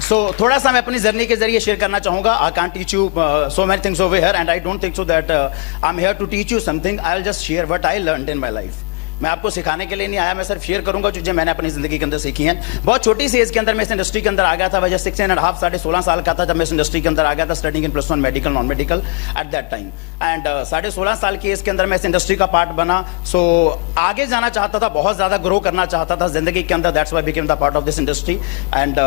थोड़ा सा मैं अपनी जर्नी के जरिए शेयर करना चाहूंगा. I can't teach you so many things over here and I don't think so that I am here to teach you something. I will just share what I learned in my life. मैं आपको सिखाने के लिए नहीं आया, मैं सिर्फ share करूंगा जो मैंने अपनी जिंदगी के अंदर सीखी हैं. बहुत छोटी सी एज के अंदर मैं इस इंडस्ट्री के अंदर आ गया था. वजह 6.5 साढ़े 16 साल का था जब मैं इस इंडस्ट्री के अंदर आ गया था, studying in +1 medical non medical at that time. And 16.5 साल की एज के अंदर मैं इस इंडस्ट्री का पार्ट बना. सो आगे जाना चाहता था, बहुत ज्यादा ग्रो करना चाहता था जिंदगी के अंदर. That's why I became the part of this industry. And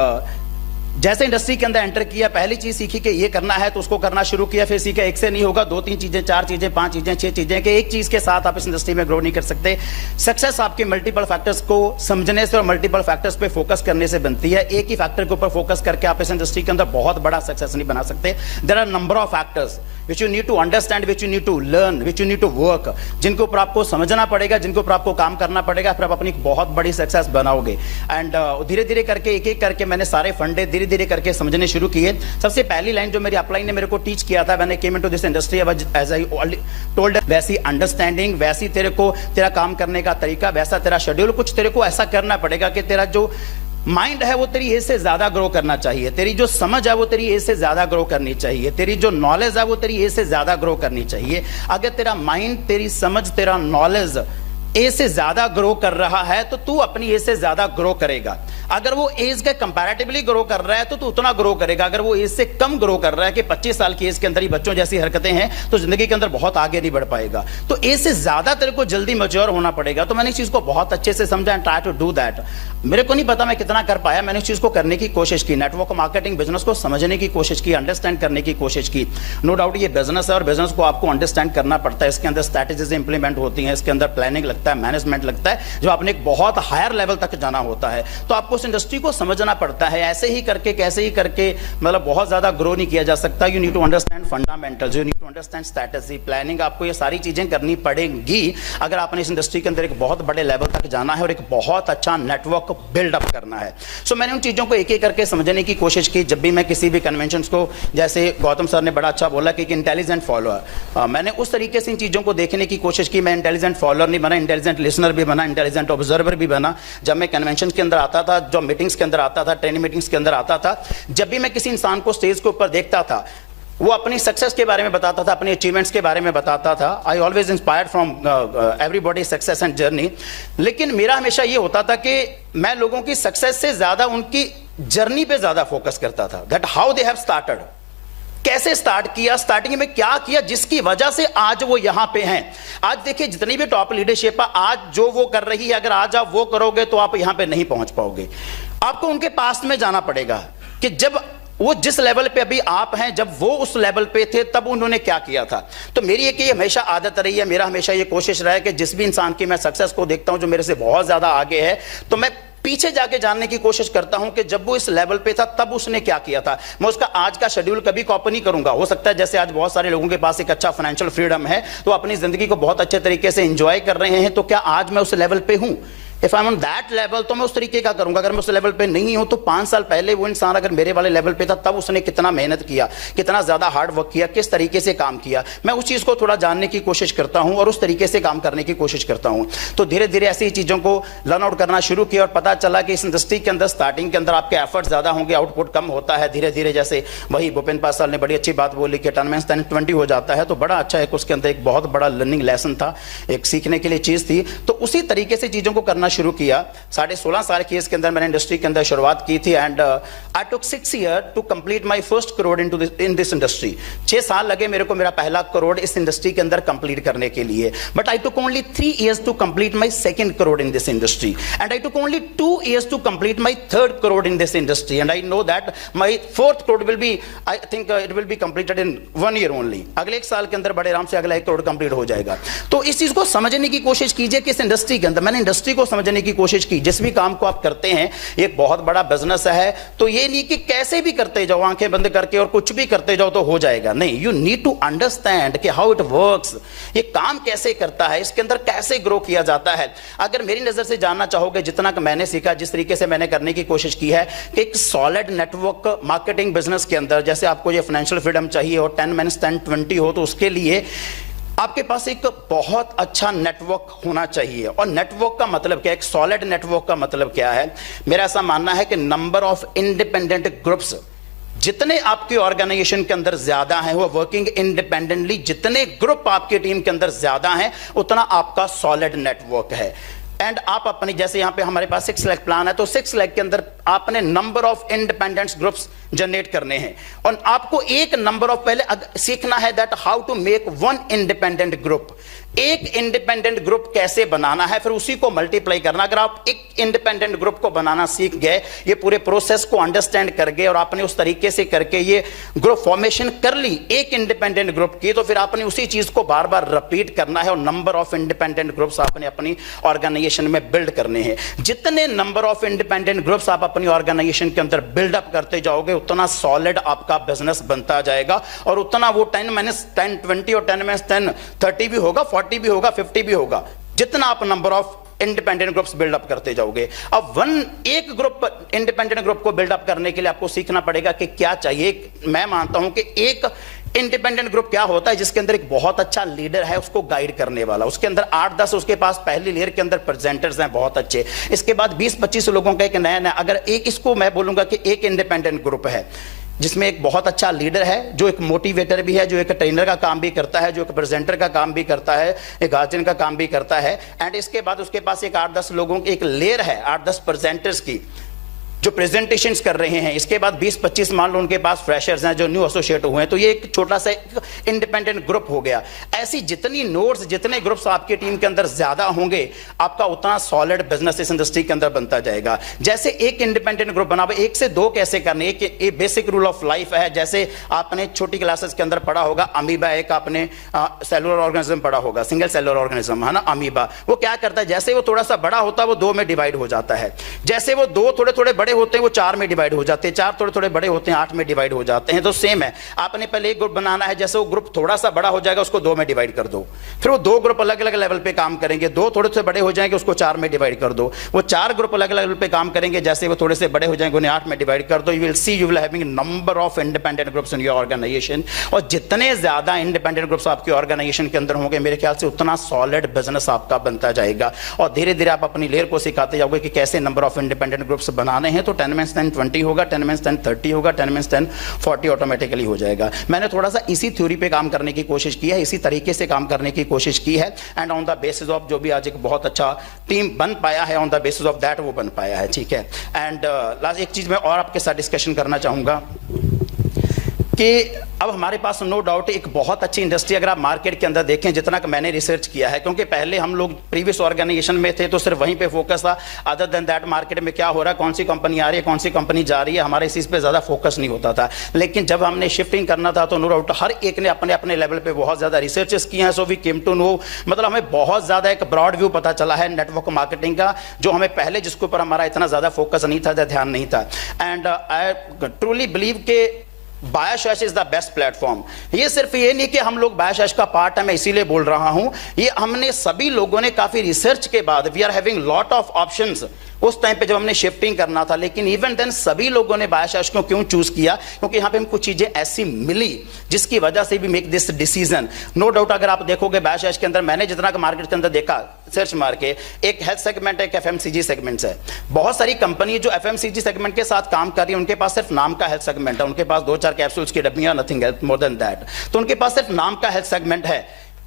जैसे इंडस्ट्री के अंदर एंटर किया, पहली चीज सीखी कि ये करना है तो उसको करना शुरू किया. फिर सीखा एक से नहीं होगा, 2-3 चीजें, 4 चीजें, 5 चीजें, 6 चीजें, कि एक चीज के साथ आप इस इंडस्ट्री में ग्रो नहीं कर सकते. सक्सेस आपके मल्टीपल फैक्टर्स को समझने से और मल्टीपल फैक्टर्स पे फोकस करने से बनती है. एक ही फैक्टर के ऊपर फोकस करके आप इस इंडस्ट्री के अंदर बहुत बड़ा सक्सेस नहीं बना सकते. There are number of factors which you need to understand, which you need to learn, which you need to work, जिनके ऊपर आपको समझना पड़ेगा, जिनके ऊपर आपको काम करना पड़ेगा, फिर आप अपनी बहुत बड़ी सक्सेस बनाओगे. एंड धीरे धीरे करके एक एक करके मैंने सारे फंडे धीरे धीरे करके समझने शुरू किए. सबसे पहली लाइन जो मेरी अपलाइन ने मेरे को टीच किया था, मैंने came into this industry as I told, वैसी अंडरस्टैंडिंग, वैसी तेरे को तेरा काम करने का तरीका, वैसा तेरा शेड्यूल, कुछ तेरे को ऐसा करना पड़ेगा कि तेरा जो माइंड है वो तेरी एज से ज्यादा ग्रो करना चाहिए. तेरी जो समझ है वो तेरी एज से ज्यादा ग्रो करनी चाहिए. तेरी जो नॉलेज है वो तेरी एज से ज्यादा ग्रो करनी चाहिए. अगर तेरा माइंड, तेरी समझ, तेरा नॉलेज एज से ज्यादा ग्रो कर रहा है तो तू अपनी एज से ज्यादा ग्रो करेगा. अगर वो एज के कंपैरेटिवली ग्रो कर रहा है तो तू उतना ग्रो करेगा. अगर वो एज से कम ग्रो कर रहा है कि 25 साल की एज के अंदर ही बच्चों जैसी हरकतें हैं तो जिंदगी के अंदर बहुत आगे नहीं बढ़ पाएगा. तो एज से ज्यादा तेरे को जल्दी मैच्योर होना पड़ेगा. तो मैंने इस चीज को बहुत अच्छे से समझा and try to do that. मेरे को नहीं पता मैं कितना कर पाया, मैंने इस चीज को करने की कोशिश की. नेटवर्क मार्केटिंग बिजनेस को समझने की कोशिश की, अंडरस्टैंड करने की कोशिश की. नो डाउट ये बिजनेस है और बिजनेस को आपको अंडरस्टैंड करना पड़ता है. इसके अंदर स्ट्रैटेजीज इंप्लीमेंट होती हैं, इसके अंदर प्लानिंग लगता है, मैनेजमेंट लगता है, जो आपने एक बहुत हायर लेवल तक जाना होता है. तो आपको उस इंडस्ट्री को समझना पड़ता है. ऐसे ही करके कैसे ही करके मतलब बहुत ज्यादा ग्रो नहीं किया जा सकता. You need to understand fundamentals, you need to understand strategy, planning. आपको ये सारी चीजें करनी पड़ेंगी अगर आपने इस इंडस्ट्री के अंदर एक बहुत बड़े लेवल तक जाना है और एक बहुत अच्छा नेटवर्क बिल्डअप करना है. सो मैंने उन चीजों को एक एक करके समझने की कोशिश की. जब भी मैं किसी भी कन्वेंशन को, जैसे गौतम सर ने बड़ा अच्छा बोला कि इंटेलिजेंट फॉलोअर, मैंने उस तरीके से इन चीजों को देखने की कोशिश की. मैं इंटेलिजेंट फॉलोअर नहीं बना, इंटेलिजेंट लिसनर भी बना, इंटेलिजेंट ऑब्जर्वर भी बना. जब मैं कन्वेंशन के अंदर आता था, जो मीटिंग्स के अंदर आता था, ट्रेनिंग मीटिंग्स के अंदर आता था, जब भी मैं किसी इंसान को स्टेज के ऊपर देखता था, वो अपनी सक्सेस के बारे में बताता था, अपने अचीवमेंट्स के बारे में बताता था. I always inspired from everybody success and journey. लेकिन मेरा हमेशा ये होता था कि मैं लोगों की सक्सेस से ज्यादा उनकी जर्नी पे ज्यादा फोकस करता था. That how they have started, कैसे स्टार्ट किया, स्टार्टिंग में क्या किया जिसकी वजह से आज वो यहां पे हैं. आज देखिए जितनी भी टॉप लीडरशिप है, आज जो वो कर रही है, अगर आज आप वो करोगे तो आप यहां पे नहीं पहुंच पाओगे. आपको उनके पास में जाना पड़ेगा कि जब वो जिस लेवल पे अभी आप हैं, जब वो उस लेवल पे थे तब उन्होंने क्या किया था. तो मेरी एक ये हमेशा आदत रही है, मेरा हमेशा ये कोशिश रहा है कि जिस भी इंसान की मैं सक्सेस को देखता हूं जो मेरे से बहुत ज्यादा आगे है, तो मैं पीछे जाके जानने की कोशिश करता हूं कि जब वो इस लेवल पे था तब उसने क्या किया था. मैं उसका आज का शेड्यूल कभी कॉपी नहीं करूंगा. हो सकता है जैसे आज बहुत सारे लोगों के पास एक अच्छा फाइनेंशियल फ्रीडम है तो अपनी जिंदगी को बहुत अच्छे तरीके से एंजॉय कर रहे हैं, तो क्या आज मैं उस लेवल पे हूं? If I am on that level तो मैं उस तरीके का करूंगा. अगर मैं उस लेवल पे नहीं हूं तो 5 साल पहले वो इंसान अगर मेरे वाले लेवल पे था तब उसने कितना मेहनत किया, कितना ज्यादा हार्ड वर्क किया, किस तरीके से काम किया, मैं उस चीज को थोड़ा जानने की कोशिश करता हूं और उस तरीके से काम करने की कोशिश करता हूं. तो धीरे धीरे ऐसी चीजों को लर्न आउट करना शुरू किया और पता चला कि इस इंडस्ट्री के अंदर स्टार्टिंग के अंदर आपके एफर्ट ज्यादा होंगे, आउटपुट कम होता है. धीरे धीरे जैसे वही भूपेंद्र पाल ने बड़ी अच्छी बात बोली कि 10 हो जाता है, तो बड़ा अच्छा है. उसके अंदर एक बहुत बड़ा लर्निंग लेसन था, एक सीखने के लिए चीज थी. तो उसी तरीके से चीजों को करना शुरू किया. 16.5 साल की एज के अंदर मैंने इंडस्ट्री के अंदर शुरुआत की थी. And I took 6 year to complete my first crore in this industry. 6 साल लगे मेरे को मेरा पहला करोड़ इस इंडस्ट्री के अंदर कंप्लीट करने के लिए. But I took only 3 years to complete my second crore in this industry. And I took only 2 years to complete my third crore in this industry. And I know that my fourth crore will be, I think it will be completed in 1 year only. अगले 1 साल के अंदर बड़े आराम से अगला 1 crore complete हो जाएगा. तो इस चीज को समझने की कोशिश कीजिए कि इस इंडस्ट्री के अंदर, मैंने इंडस्ट्री को समझने की कोशिश की. जिस भी काम को आप करते हैं एक बहुत बड़ा बिजनेस है, तो ये नहीं कि कैसे भी करते जाओ आंखें बंद करके और कुछ भी करते जाओ तो हो जाएगा. नहीं, यू नीड टू अंडरस्टैंड कि हाउ इट वर्क्स, ये काम कैसे करता है, इसके अंदर कैसे ग्रो किया जाता है. अगर मेरी नजर से जानना चाहोगे, जितना मैंने सीखा, जिस तरीके से मैंने करने की कोशिश की है कि एक सॉलिड नेटवर्क मार्केटिंग बिजनेस के अंदर, जैसे आपको ये फाइनेंशियल फ्रीडम चाहिए और 10 - 10 20 हो, तो उसके लिए आपके पास एक बहुत अच्छा नेटवर्क होना चाहिए। और नेटवर्क का मतलब क्या है, एक सॉलिड नेटवर्क का मतलब क्या है? मेरा ऐसा मानना है कि नंबर ऑफ इंडिपेंडेंट ग्रुप्स जितने आपके ऑर्गेनाइजेशन के अंदर ज्यादा हैं, वो वर्किंग इंडिपेंडेंटली, जितने ग्रुप आपकी टीम के अंदर ज्यादा हैं, उतना आपका सॉलिड नेटवर्क है। एंड आप अपनी, जैसे यहां पे हमारे पास 6 लाख प्लान है, तो 6 लाख के अंदर आपने number of independent groups generate करने हैं। और आपको एक नंबर ऑफ पहले सीखना है that how to make one independent group. एक इंडिपेंडेंट ग्रुप कैसे बनाना है, फिर उसी को मल्टीप्लाई करना। अगर आप एक इंडिपेंडेंट ग्रुप को बनाना सीख गए, ये पूरे प्रोसेस को अंडरस्टैंड कर गए और आपने उस तरीके से करके ये ग्रुप फॉर्मेशन कर ली एक इंडिपेंडेंट ग्रुप की, तो फिर आपने उसी चीज को बार बार रिपीट करना है और नंबर ऑफ इंडिपेंडेंट ग्रुप्स आपने अपनी ऑर्गेनाइजेशन में बिल्ड करने हैं। जितने नंबर ऑफ इंडिपेंडेंट ग्रुप्स आप अपनी ऑर्गेनाइजेशन के अंदर बिल्डअप करते जाओगे, उतना सॉलिड आपका बिजनेस बनता जाएगा और उतना वो 10-10 20 और 10-10 30 भी होगा, 40 भी होगा, 50 भी होगा, जितना आप number of independent groups build up करते जाओगे। अब एक ग्रुप इंडिपेंडेंट ग्रुप को बिल्डअप करने के लिए आपको सीखना पड़ेगा कि क्या चाहिए। मैं मानता हूं कि एक इंडिपेंडेंट ग्रुप क्या होता है, जिसके अंदर एक बहुत अच्छा लीडर है उसको गाइड करने वाला, उसके अंदर 8-10 उसके पास पहली लेयर के अंदर प्रेजेंटर्स हैं बहुत अच्छे, इसके बाद 20-25 लोगों का एक नया अगर एक, इसको मैं बोलूंगा कि एक इंडिपेंडेंट ग्रुप है जिसमें एक बहुत अच्छा लीडर है, जो एक मोटिवेटर भी है, जो एक ट्रेनर का काम भी करता है, जो एक प्रेजेंटर का काम भी करता है, एक गार्जियन का काम भी करता है। एंड इसके बाद उसके पास एक 8-10 लोगों की एक लेयर है, 8-10 प्रेजेंटर्स की जो प्रेजेंटेशंस कर रहे हैं। इसके बाद 20-25 मान लो उनके पास फ्रेशर्स हैं जो न्यू एसोसिएट हुए हैं, तो ये एक छोटा सा इंडिपेंडेंट ग्रुप हो गया। ऐसी जितनी नोड्स, जितने ग्रुप्स आपकी टीम के अंदर ज्यादा होंगे, आपका उतना सॉलिड बिजनेस इस इंडस्ट्री के अंदर बनता जाएगा। जैसे एक इंडिपेंडेंट ग्रुप बना, 1 से 2 कैसे करने, एक बेसिक रूल ऑफ लाइफ है। जैसे आपने छोटी क्लासेस के अंदर पढ़ा होगा अमीबा, एक आपने सेलुलर ऑर्गेनिज्म पढ़ा होगा, सिंगल सेलुलर ऑर्गेनिज्म है ना अमीबा। वो क्या करता है, जैसे वो थोड़ा सा बड़ा होता है वो 2 में डिवाइड हो जाता है, जैसे वो 2 थोड़े थोड़े बड़े होते हैं वो 4 में डिवाइड हो जाते हैं, 4 थोड़े थोड़े बड़े होते हैं 8 में डिवाइड हो जाते हैं। तो सेम है, आपने पहले एक ग्रुप बनाना है, जैसे वो ग्रुप थोड़ा सा बड़ा हो जाएगा उसको 2 में डिवाइड कर दो, फिर वो 2 ग्रुप अलग अलग लेवल पे काम करेंगे, 2 थोड़े से बड़े हो जाएंगे उसको 4 में डिवाइड कर दो, वो 4 ग्रुप अलग अलग लेवल पे काम करेंगे, जैसे वो थोड़े से बड़े हो जाएंगे उन्हें 8 में डिवाइड कर दो। You will see, you will having number of independent groups in your organisation. और जितने ज्यादा इंडिपेंडेंट ग्रुप्स आपकी ऑर्गेनाइजेशन के अंदर होंगे, मेरे ख्याल से उतना सॉलिड बिजनेस आपका बनता जाएगा। और धीरे धीरे आप अपनी लेयर को सिखाते जाओगे कि कैसे नंबर ऑफ इंडिपेंडेंट ग्रुप्स बनाने हैं। तो 10-10 20 होगा, 10-10 30 होगा, 10-10 40 ऑटोमेटिकली हो जाएगा। मैंने थोड़ा सा इसी थ्योरी पे काम करने की कोशिश की है, इसी तरीके से काम करने की कोशिश की है। And on the basis of जो भी आज एक बहुत अच्छा टीम बन पाया है, on the basis of that वो बन पाया है, ठीक है। एंड लास्ट एक चीज मैं और आपके साथ डिस्कशन करना चाहूंगा कि अब हमारे पास नो डाउट एक बहुत अच्छी इंडस्ट्री, अगर आप मार्केट के अंदर देखें, जितना कि मैंने रिसर्च किया है, क्योंकि पहले हम लोग प्रीवियस ऑर्गेनाइजेशन में थे तो सिर्फ वहीं पे फोकस था। अदर देन दैट मार्केट में क्या हो रहा है, कौन सी कंपनी आ रही है, कौन सी कंपनी जा रही है, हमारे इस चीज पे ज्यादा फोकस नहीं होता था। लेकिन जब हमने शिफ्टिंग करना था तो नो डाउट हर एक ने अपने अपने लेवल पे बहुत ज्यादा रिसर्चेस किए हैं। So we came to know, मतलब हमें बहुत ज्यादा एक ब्रॉड व्यू पता चला है नेटवर्क मार्केटिंग का, जो हमें पहले जिसके ऊपर हमारा इतना ज्यादा फोकस नहीं था, ध्यान नहीं था। एंड आई ट्रूली बिलीव के बायोशैश इज द बेस्ट प्लेटफॉर्म। ये सिर्फ ये नहीं कि हम लोग बायोशैश का पार्ट है, मैं इसीलिए बोल रहा हूं, ये हमने सभी लोगों ने काफी रिसर्च के बाद, we are having lot of options उस टाइम पे जब हमने शिफ्टिंग करना था। लेकिन इवन देन सभी लोगों ने बायोशैश को क्यों चूज किया, क्योंकि यहां पे हमको चीजें ऐसी मिली जिसकी वजह से भी make this decision. No doubt अगर आप देखोगे बायोशैश के अंदर, मैंने जितना मार्केट के अंदर देखा सर्च मार के, एक हेल्थ सेगमेंट है, एक एफएमसीजी सेगमेंट है। बहुत सारी कंपनी जो एफएमसीजी सेगमेंट के साथ काम कर रही है, उनके पास सिर्फ नाम का हेल्थ सेगमेंट है, उनके पास 2-4 कैप्सूल्स की डब्बियां, nothing else more than that. तो उनके पास सिर्फ नाम का हेल्थ सेगमेंट है,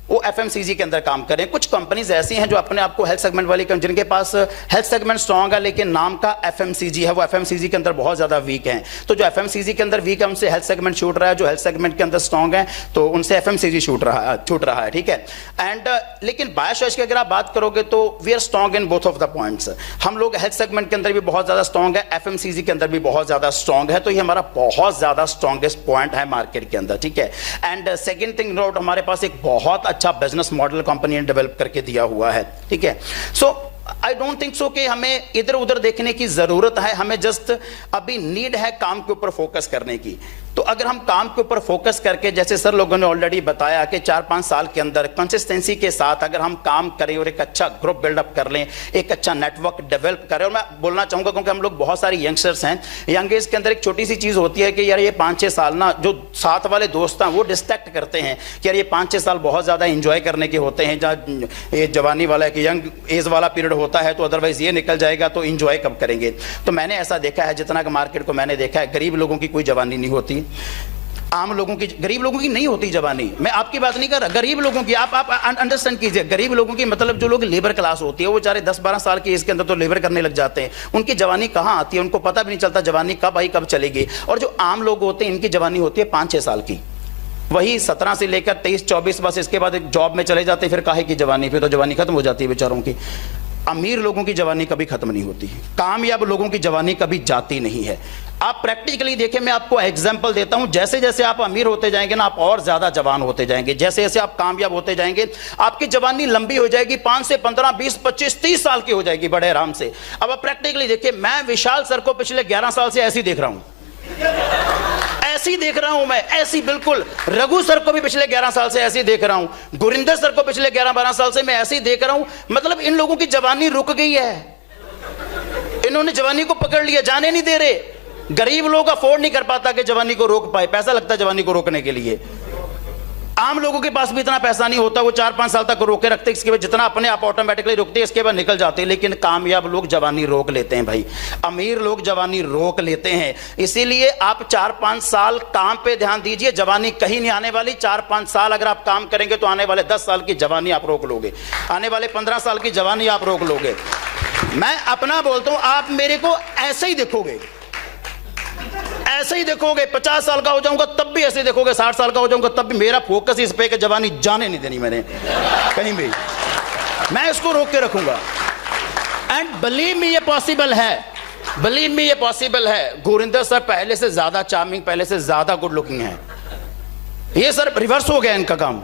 वो एफएमसीजी के अंदर काम करें। कुछ कंपनीज ऐसी हैं जो अपने आप को हेल्थ सेगमेंट वाली, जिनके पास हेल्थ सेगमेंट स्ट्रांग है लेकिन नाम का एफएमसीजी है, वो एफएमसीजी के अंदर बहुत ज्यादा वीक हैं। तो जो एफएमसीजी के अंदर वीक है उनसे हेल्थ सेगमेंट छूट रहा है, जो हेल्थ सेगमेंट के अंदर स्ट्रांग है तो उनसे एफएमसीजी छूट रहा है, ठीक है। एंड लेकिन बायोशैश की अगर आप बात करोगे तो we are strong in both of the points. हम लोग हेल्थ सेगमेंट के अंदर भी बहुत ज्यादा स्ट्रांग है, एफएमसीजी के अंदर भी बहुत ज्यादा स्ट्रांग है। तो ये हमारा बहुत ज्यादा स्ट्रांगेस्ट पॉइंट है मार्केट के अंदर, ठीक है। एंड सेकेंड थिंग नोट, हमारे पास एक बहुत अच्छा बिजनेस मॉडल कंपनी ने डेवलप करके दिया हुआ है, ठीक है। सो आई डोंट थिंक सो कि हमें इधर उधर देखने की जरूरत है, हमें जस्ट अभी नीड है काम के ऊपर फोकस करने की। तो अगर हम काम के ऊपर फोकस करके, जैसे सर लोगों ने ऑलरेडी बताया कि 4-5 साल के अंदर कंसिस्टेंसी के साथ अगर हम काम करें और एक अच्छा ग्रुप बिल्डअप कर लें, एक अच्छा नेटवर्क डेवलप करें। और मैं बोलना चाहूंगा क्योंकि हम लोग बहुत सारी यंगस्टर्स हैं, यंग एज के अंदर एक छोटी सी चीज होती है कि यार ये 5-6 साल ना, जो साथ वाले दोस्त हैं वो डिस्ट्रैक्ट करते हैं कि यार ये 5-6 साल बहुत ज्यादा इंजॉय करने के होते हैं, जहाँ ये जवानी वाला कि यंग एज वाला पीरियड होता है, तो अदरवाइज ये निकल जाएगा तो इंजॉय कब करेंगे। तो मैंने ऐसा देखा है, जितना कि मार्केट को मैंने देखा है, गरीब लोगों की कोई जवानी नहीं होती, आम लोगों की, गरीब लोगों की नहीं होती जवानी। मैं आपकी बात नहीं कर रहा, गरीब लोगों की आप अंडरस्टैंड कीजिए। गरीब लोगों की मतलब जो लोग लेबर क्लास होती है, वो बेचारे 10-12 साल की एज के अंदर तो लेबर करने लग जाते हैं, उनकी जवानी कहाँ आती है, उनको पता भी नहीं चलता जवानी कब आई कब चलेगी। और जो आम लोग होते हैं इनकी जवानी होती है 5-6 साल की, वही 17 से लेकर 23-24, बस इसके बाद एक जॉब में चले जाते हैं, फिर काहे की जवानी, फिर तो जवानी खत्म हो जाती है बेचारों की। अमीर लोगों की जवानी कभी खत्म नहीं होती, कामयाब लोगों की जवानी कभी जाती नहीं है। आप प्रैक्टिकली देखें, मैं आपको एग्जांपल देता हूं, जैसे जैसे आप अमीर होते जाएंगे ना, आप और ज्यादा जवान होते जाएंगे। जैसे जैसे आप कामयाब होते जाएंगे, आपकी जवानी लंबी हो जाएगी, 5 से 15, 20, 25, 30 साल की हो जाएगी बड़े आराम से। अब आप प्रैक्टिकली देखिए, मैं विशाल सर को पिछले 11 साल से ऐसे ही देख रहा हूं, ऐसी देख रहा हूं मैं, ऐसी बिल्कुल। रघु सर को भी पिछले 11 साल से ऐसे ही देख रहा हूं, गुरिंदर सर को पिछले 11-12 साल से मैं ऐसे ही देख रहा हूं। मतलब इन लोगों की जवानी रुक गई है, इन्होंने जवानी को पकड़ लिया, जाने नहीं दे रहे। गरीब लोग अफोर्ड नहीं कर पाता कि जवानी को रोक पाए, पैसा लगता है जवानी को रोकने के लिए। आम लोगों के पास भी इतना पैसा नहीं होता, वो 4-5 साल तक रोके रखते, इसके बाद जितना अपने आप ऑटोमेटिकली रुकते हैं, इसके बाद निकल जाते हैं। लेकिन कामयाब लोग जवानी रोक लेते हैं भाई, अमीर लोग जवानी रोक लेते हैं। इसीलिए आप 4-5 साल काम पे ध्यान दीजिए, जवानी कहीं नहीं आने वाली। 4-5 साल अगर आप काम करेंगे तो आने वाले 10 साल की जवानी आप रोक लोगे, आने वाले 15 साल की जवानी आप रोक लोगे। मैं अपना बोलता हूं, आप मेरे को ऐसे ही देखोगे, ऐसे ही देखोगे। 50 साल का हो जाऊंगा तब भी ऐसे देखोगे, 60 साल का हो जाऊंगा तब भी। मेरा फोकस इस पे कि जवानी जाने नहीं देनी मैंने कहीं भी, मैं इसको रोक के रखूंगा। एंड बिलीव मी, ये पॉसिबल है, बिलीव मी ये पॉसिबल है। गुरिंदर सर पहले से ज्यादा चार्मिंग, पहले से ज्यादा गुड लुकिंग है। ये सर रिवर्स हो गया इनका काम।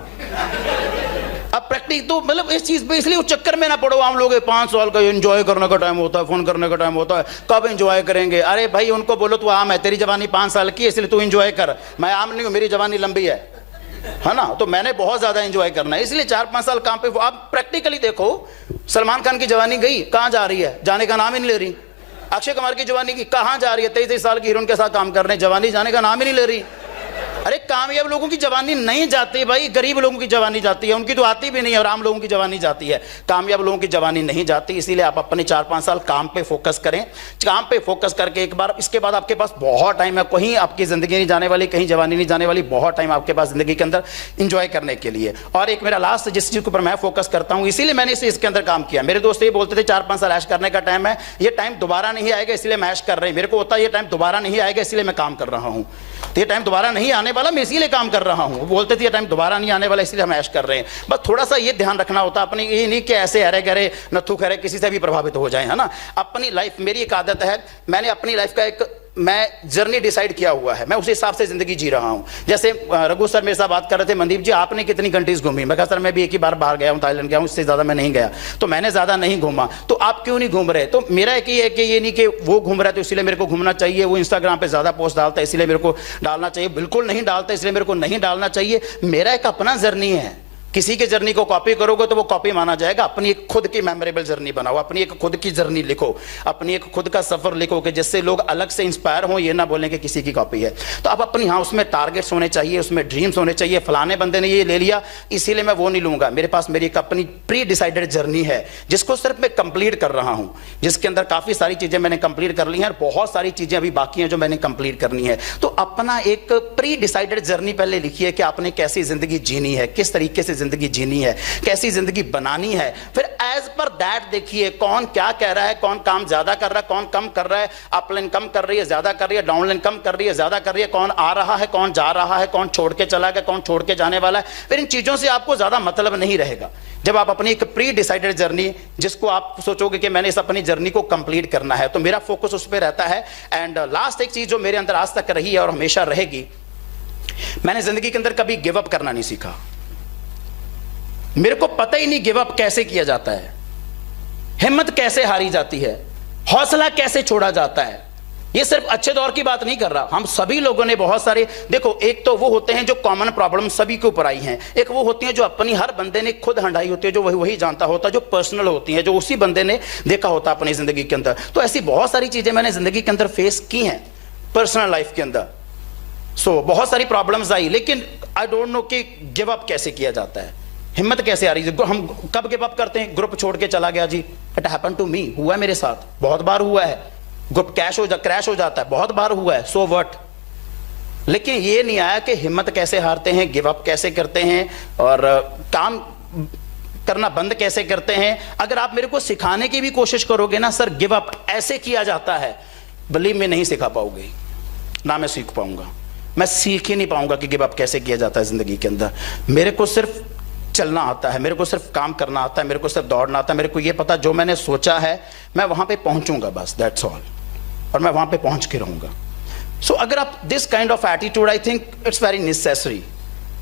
अब प्रैक्टिस तो मतलब इस चीज पे, इसलिए उस चक्कर में ना पड़ो। आम लोग 5 साल का एंजॉय करने का टाइम होता है, फोन करने का टाइम होता है, कब एंजॉय करेंगे। अरे भाई उनको बोलो तू आम है, तेरी जवानी 5 साल की है इसलिए तू एंजॉय कर। मैं आम नहीं हूं, मेरी जवानी लंबी है ना, तो मैंने बहुत ज्यादा एंजॉय करना है, इसलिए 4-5 साल काम पे। आप प्रैक्टिकली देखो, सलमान खान की जवानी गई, कहां जा रही है, जाने का नाम ही नहीं ले रही। अक्षय कुमार की जवानी की कहां जा रही है, 23 साल की हीरोइन के साथ काम कर रहे हैं, जवानी जाने का नाम ही नहीं ले रही। अरे कामयाब लोगों की जवानी नहीं जाती भाई, गरीब लोगों की जवानी जाती है, उनकी तो आती भी नहीं है, और आम लोगों की जवानी जाती है। कामयाब लोगों की जवानी नहीं जाती। इसीलिए आप अपने 4-5 साल काम पे फोकस करें। काम पे फोकस करके एक बार, इसके बाद आपके पास बहुत टाइम है, कहीं आपकी जिंदगी नहीं जाने वाली, कहीं जवानी नहीं जाने वाली, बहुत टाइम आपके पास जिंदगी के अंदर इंजॉय करने के लिए। और एक मेरा लास्ट, जिस चीज के ऊपर मैं फोकस करता हूं, इसीलिए मैंने इसके अंदर काम किया। मेरे दोस्त ये बोलते थे 4-5 साल ऐश करने का टाइम है, ये टाइम दोबारा नहीं आएगा इसलिए मैं ऐश कर रहे हैं। मेरे को होता है ये टाइम दोबारा नहीं आएगा इसलिए मैं काम कर रहा हूं। तो ये टाइम दोबारा नहीं आने वाला, मैं इसीलिए काम कर रहा हूं। बोलते थे ये टाइम दोबारा नहीं आने वाला इसलिए हम ऐश कर रहे हैं। बस थोड़ा सा ये ध्यान रखना होता अपनी, ये नहीं कि ऐसे अरे गरे नथु खरे किसी से भी प्रभावित हो जाए, है ना। अपनी लाइफ, मेरी एक आदत है, मैंने अपनी लाइफ का एक मैं जर्नी डिसाइड किया हुआ है, मैं उस हिसाब से जिंदगी जी रहा हूं। जैसे रघु सर मेरे साथ बात कर रहे थे, मनदीप जी आपने कितनी कंट्रीज घूमी। मैं कहा सर मैं भी एक ही बार बाहर गया हूं, थाईलैंड गया हूं, इससे ज्यादा मैं नहीं गया। तो मैंने ज्यादा नहीं घूमा। तो आप क्यों नहीं घूम रहे? तो मेरा एक ही है कि ये नहीं कि वो घूम रहा है तो इसलिए मेरे को घूमना चाहिए, वो इंस्टाग्राम पे ज्यादा पोस्ट डालता है इसलिए मेरे को डालना चाहिए, बिल्कुल नहीं डालता इसलिए मेरे को नहीं डालना चाहिए। मेरा एक अपना जर्नी है, किसी के जर्नी को कॉपी करोगे तो वो कॉपी माना जाएगा। अपनी एक खुद की मेमोरेबल जर्नी बनाओ, अपनी एक खुद की जर्नी लिखो, अपनी एक खुद का सफर लिखो कि जिससे लोग अलग से इंस्पायर हो, ये ना बोलें कि किसी की कॉपी है। तो आप अपनी, हाँ उसमें टारगेट्स होने चाहिए, उसमें ड्रीम्स होने चाहिए। फलाने बंदे ने ये ले लिया इसीलिए मैं वो नहीं लूंगा। मेरे पास मेरी एक अपनी प्री डिसाइडेड जर्नी है जिसको सिर्फ मैं कंप्लीट कर रहा हूं, जिसके अंदर काफी सारी चीजें मैंने कंप्लीट कर ली हैं और बहुत सारी चीजें अभी बाकी हैं जो मैंने कंप्लीट करनी है। तो अपना एक प्री डिसाइडेड जर्नी पहले लिखिए कि आपने कैसी जिंदगी जीनी है, किस तरीके से जिंदगी जीनी है, कैसी जिंदगी बनानी है। फिर एज पर दैट देखिए कौन क्या कह रहा है, कौन काम ज्यादा कर रहा है, कौन कम कर रहा है, अपलाइन कम कर रही है, ज्यादा कर रही है, डाउनलाइन कम कर रही है, ज्यादा कर रही है, कौन आ रहा है, कौन जा रहा है, कौन छोड़ के चला गया, कौन छोड़ के जाने वाला है। फिर इन चीजों से आपको ज्यादा मतलब नहीं रहेगा जब आप अपनी एक प्री डिसाइडेड जर्नी, जिसको आप सोचोगे कि मैंने इस अपनी जर्नी को कंप्लीट करना है, तो मेरा फोकस उस पर रहता है। एंड लास्ट एक चीज जो मेरे अंदर आज तक रही है और हमेशा रहेगी, मैंने जिंदगी के अंदर कभी गिव अप करना नहीं सीखा। मेरे को पता ही नहीं गिव अप कैसे किया जाता है। हिम्मत कैसे हारी जाती है, हौसला कैसे छोड़ा जाता है। ये सिर्फ अच्छे दौर की बात नहीं कर रहा, हम सभी लोगों ने बहुत सारे, देखो एक तो वो होते हैं जो कॉमन प्रॉब्लम सभी के ऊपर आई हैं, एक वो होती हैं जो अपनी हर बंदे ने खुद हंडाई होती है, जो वही जानता होता है, जो पर्सनल होती हैं, जो उसी बंदे ने देखा होता अपनी जिंदगी के अंदर। तो ऐसी बहुत सारी चीजें मैंने जिंदगी के अंदर फेस की हैं पर्सनल लाइफ के अंदर। सो बहुत सारी प्रॉब्लम्स आई, लेकिन आई डोंट नो कि गिव अप कैसे किया जाता है, हिम्मत कैसे आ रही है। हम कब गिव अप करते हैं, ग्रुप छोड़ के चला गया जी, इट हैपन टू मी, हुआ है मेरे साथ, बहुत बार हुआ है। ग्रुप क्रैश हो जाता है, बहुत बार हुआ है, सो व्हाट। लेकिन ये नहीं आया कि हिम्मत कैसे हारते हैं, गिव अप कैसे करते हैं और काम करना बंद कैसे करते हैं। अगर आप मेरे को सिखाने की भी कोशिश करोगे ना, सर गिव अप ऐसे किया जाता है, बिलीव में नहीं सिखा पाओगे, ना मैं सीख पाऊंगा, मैं सीख ही नहीं पाऊंगा कि गिव अप कैसे किया जाता है जिंदगी के अंदर। मेरे को सिर्फ चलना आता है, मेरे को सिर्फ काम करना आता है, मेरे को सिर्फ दौड़ना आता है, मेरे को ये पता जो मैंने सोचा है मैं वहां पे पहुंचूंगा, बस दैट्स ऑल, और मैं वहां पे पहुंच के रहूंगा। सो अगर आप this kind of attitude, I think it's very necessary,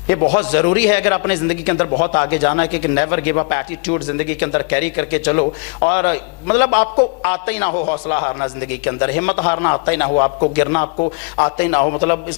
ये बहुत जरूरी है अगर अपने जिंदगी के अंदर बहुत आगे जाना है, कि नेवर गिव अप एटीट्यूड जिंदगी के अंदर कैरी करके चलो। और मतलब आपको आता ही ना हो हौसला हारना जिंदगी के अंदर, हिम्मत हारना आता ही ना हो आपको, गिरना आपको आता ही ना हो, मतलब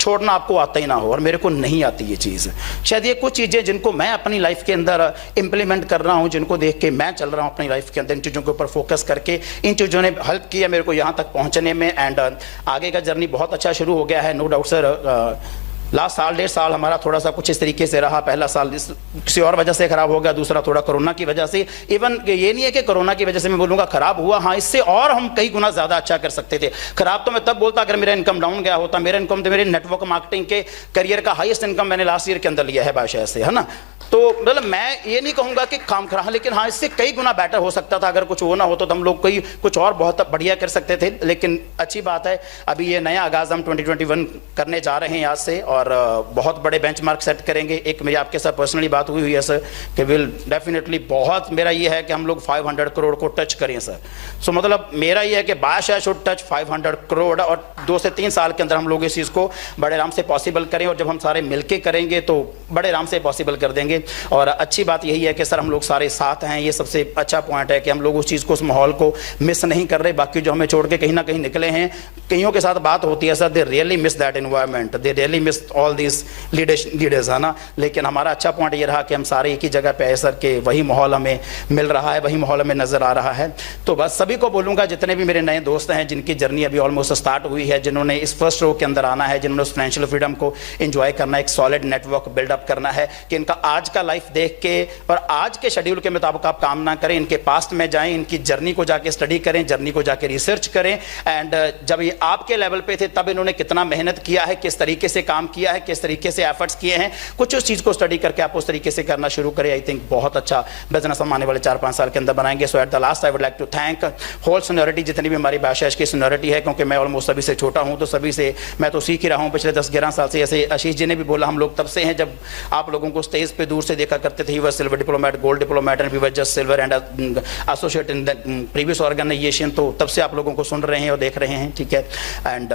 छोड़ना आपको आता ही ना हो। और मेरे को नहीं आती ये चीज़। शायद ये कुछ चीज़ें जिनको मैं अपनी लाइफ के अंदर इंप्लीमेंट कर रहा हूँ, जिनको देख के मैं चल रहा हूँ अपनी लाइफ के अंदर, इन चीज़ों के ऊपर फोकस करके, इन चीज़ों ने हेल्प किया मेरे को यहाँ तक पहुँचने में। एंड आगे का जर्नी बहुत अच्छा शुरू हो गया है, नो डाउट सर। लास्ट साल 1.5 साल हमारा थोड़ा सा कुछ इस तरीके से रहा। पहला साल किसी और वजह से खराब हो गया, दूसरा थोड़ा कोरोना की वजह से। इवन ये नहीं है कि कोरोना की वजह से मैं बोलूंगा खराब हुआ, हाँ इससे और हम कई गुना ज्यादा अच्छा कर सकते थे। खराब तो मैं तब बोलता अगर मेरा इनकम डाउन गया होता। मेरा इनकम तो मेरे नेटवर्क मार्केटिंग के करियर का हाईएस्ट इनकम मैंने लास्ट ईयर के अंदर लिया है बादशाह से, है ना। तो मतलब मैं ये नहीं कहूंगा कि काम खराब, लेकिन हाँ इससे कई गुना बेटर हो सकता था। अगर कुछ वो ना हो तो हम लोग कोई कुछ और बहुत बढ़िया कर सकते थे। लेकिन अच्छी बात है, अभी ये नया आगाज हम 2021 करने जा रहे हैं आज से, और बहुत बड़े बेंचमार्क सेट करेंगे। एक मेरी आपके साथ पर्सनली बात हुई है सर कि विल डेफिनेटली, बहुत मेरा ये है कि हम लोग 500 करोड़ को टच करें सर। सो मतलब मेरा ये है कि बादशाह शुड टच 500 करोड़, और 2 से 3 साल के अंदर हम लोग इस चीज़ को बड़े आराम से पॉसिबल करें। और जब हम सारे मिलके करेंगे तो बड़े आराम से पॉसिबल कर देंगे। और अच्छी बात यही है कि सर हम लोग सारे साथ हैं, ये सबसे अच्छा पॉइंट है कि हम लोग उस चीज़ को, उस माहौल को मिस नहीं कर रहे। बाकी जो हमें छोड़ के कहीं ना कहीं निकले हैं, कईयों के साथ बात होती है sir, they really miss that environment, they really miss all this leaders, है ना। लेकिन हमारा अच्छा पॉइंट ये रहा कि हम सारे एक ही जगह पे है सर, के वही माहौल हमें मिल रहा है, वही माहौल हमें नजर आ रहा है। तो बस सभी को बोलूंगा, जितने भी मेरे नए दोस्त हैं जिनकी जर्नी अभी ऑलमोस्ट स्टार्ट हुई है, जिन्होंने इस फर्स्ट रो के अंदर आना है, जिन्होंने उस फाइनेंशियल फ्रीडम को एंजॉय करना है, एक सॉलिड नेटवर्क बिल्डअप करना है, कि इनका आज का लाइफ देख के और आज के शेड्यूल के मुताबिक आप काम ना करें, इनके पास्ट में जाएं, इनकी जर्नी को जाके स्टडी करें, जर्नी को जाके रिसर्च करें। एंड जब ये आपके लेवल पे थे तब इन्होंने कितना मेहनत किया है, किस तरीके से काम किया है, किस तरीके से एफर्ट्स किए हैं, कुछ उस चीज को स्टडी करके आप उस तरीके से करना शुरू करें। आई थिंक बहुत अच्छा बिजनेस हम आने वाले 4-5 साल के अंदर बनाएंगे। So at the last I would like to thank whole seniority, जितनी भी हमारी बादशाह की सीनियरिटी है, क्योंकि मैं ऑलमोस्ट सभी से छोटा हूं, तो सभी से मैं तो सीख ही रहा हूं पिछले 10-11 साल से। ऐसे आशीष जी ने भी बोला, हम लोग तब से हैं जब आप लोगों को स्टेज पे दूर से देखा करते थे। He was silver diplomat, gold diplomat, and we were just silver and associate in the previous organisation. तो तब से आप लोगों को सुन रहे हैं और देख रहे हैं, ठीक है। And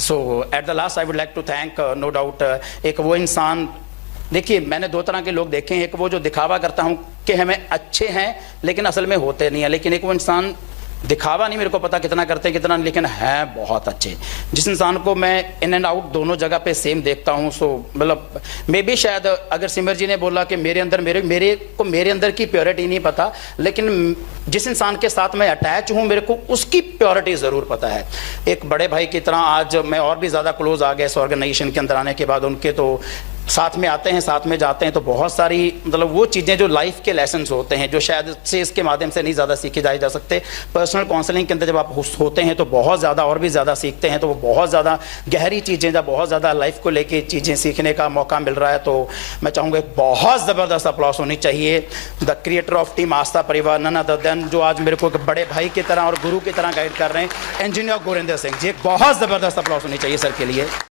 so at the last I would like to thank, no doubt, एक वो इंसान, देखिए मैंने 2 तरह के लोग देखे हैं। एक वो जो दिखावा करता हूं कि हमें अच्छे हैं लेकिन असल में होते नहीं है। लेकिन एक वो इंसान, दिखावा नहीं मेरे को पता कितना करते हैं कितना, लेकिन है बहुत अच्छे, जिस इंसान को मैं इन एंड आउट दोनों जगह पे सेम देखता हूँ। सो मतलब मे भी शायद अगर सिमर जी ने बोला कि मेरे अंदर मेरे अंदर की प्योरिटी नहीं पता, लेकिन जिस इंसान के साथ मैं अटैच हूँ मेरे को उसकी प्योरिटी ज़रूर पता है। एक बड़े भाई की तरह आज मैं और भी ज़्यादा क्लोज आ गया इस ऑर्गेनाइजेशन के अंदर आने के बाद। उनके तो साथ में आते हैं, साथ में जाते हैं, तो बहुत सारी मतलब वो चीज़ें जो लाइफ के लेसन्स होते हैं, जो शायद से इसके माध्यम से नहीं ज़्यादा सीखे जाए जा सकते। पर्सनल काउंसलिंग के अंदर जब आप होते हैं तो बहुत ज़्यादा और भी ज़्यादा सीखते हैं। तो वो बहुत ज़्यादा गहरी चीज़ें, जब बहुत ज़्यादा लाइफ को लेके चीज़ें सीखने का मौका मिल रहा है, तो मैं चाहूँगा एक बहुत ज़बरदस्त अप्लॉज होनी चाहिए द क्रिएटर ऑफ टीम आस्था परिवार, नन अदर देन, जो आज मेरे को एक बड़े भाई की तरह और गुरु की तरह गाइड कर रहे हैं, इंजीनियर गुरिंदर सिंह जी। एक बहुत ज़बरदस्त अप्लॉज होनी चाहिए सर के लिए।